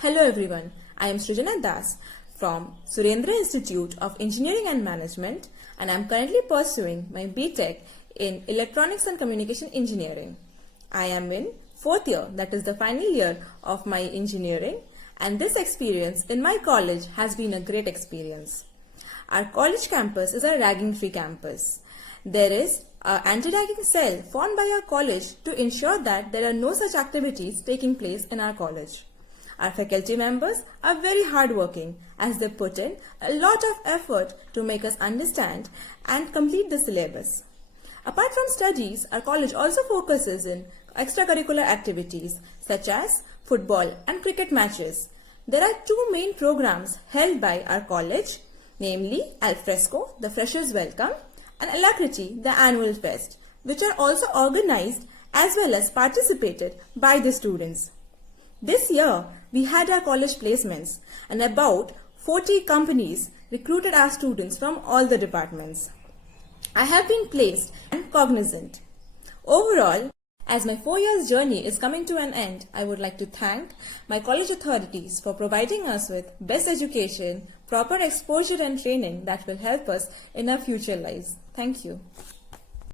Hello everyone, I am Srijana from Surendra Institute of Engineering and Management, and I am currently pursuing my BTech in Electronics and Communication Engineering. I am in 4th year, that is the final year of my engineering, and this experience in my college has been a great experience. Our college campus is a ragging-free campus. There is an anti-ragging cell formed by our college to ensure that there are no such activities taking place in our college. Our faculty members are very hardworking as they put in a lot of effort to make us understand and complete the syllabus. Apart from studies, our college also focuses in extracurricular activities such as football and cricket matches. There are two main programs held by our college, namely Alfresco, the Freshers' Welcome, and Alacrity, the Annual Fest, which are also organized as well as participated by the students. This year, we had our college placements and about 40 companies recruited our students from all the departments. I have been placed and cognizant. Overall, as my 4 years journey is coming to an end, I would like to thank my college authorities for providing us with best education, proper exposure and training that will help us in our future lives. Thank you.